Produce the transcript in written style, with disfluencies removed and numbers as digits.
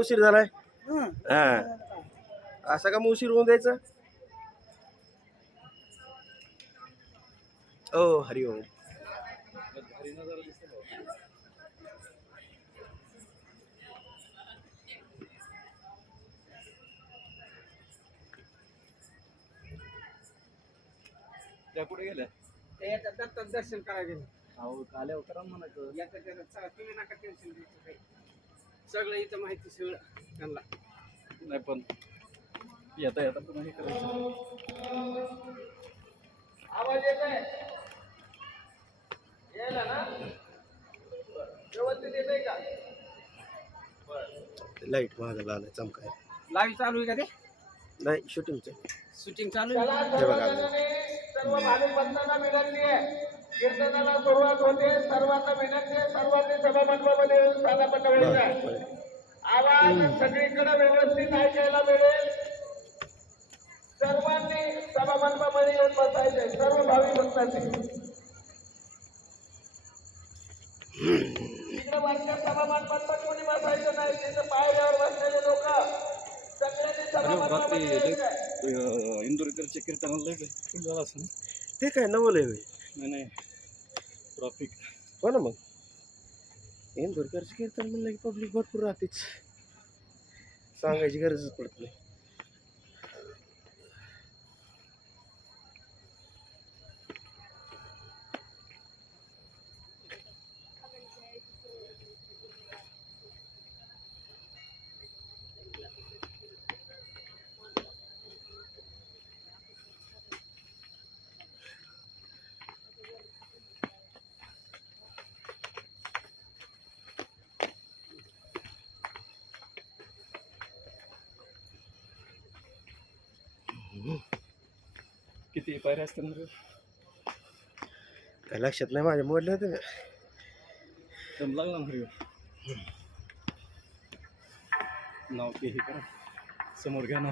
उशीर झालाय हा असा का मग उशीर होऊन द्यायचा ओ हरिओम त्या कुठे गेल्या ते दत्त दर्शन करायला गेले. अहो आल्यावर करा म्हणायचं याचं त्याचं चला तुम्ही नका टेन्शन घेऊ काही. सगळं इथं माहिती सगळं त्यांना. नाही पण येता येता पुन्हा हे करायचं आवाज येत आहे यायला ना व्यवस्थित येत आहे का लाईट महागाला आलाय चमकाय लाईव्ह चालू आहे का ते नाही शूटिंगचं शूटिंग चालू आहे हे बघा सर्व भाविक भक्तांना विनंती आहे कीर्तनाला सुरुवात होते सर्वांना विनंती आहे सर्वांनी सभा मंडपामध्ये येऊन स्थानापन्न व्हायचं आवाज सगळीकडे व्यवस्थित ऐकायला मिळेल सर्वांनी सभा मंडपामध्ये येऊन बसायचे सर्व भाविक भक्तांनी इकडे वरच्या सभा मंडपात कोणी बसायचं नाही तिथं पायऱ्यावर बसलेले लोक सगळ्यांनी सभा मंडपामध्ये यायचं इंदोरीकरच्या कीर्तनाला लय फुल झाला असं ते काय नवल आहे होय. नाही ट्रॉफिक हो ना मग इंदोरकरचं कीर्तन म्हणलं की पब्लिक भरपूर राहतेच सांगायची गरजच पडत नाही किती पायऱ्या असतात काय लक्षात नाही माझ्या मोडलं होतं दम लागला ना हरिओ नाव ते हे करा समोर घ्या ना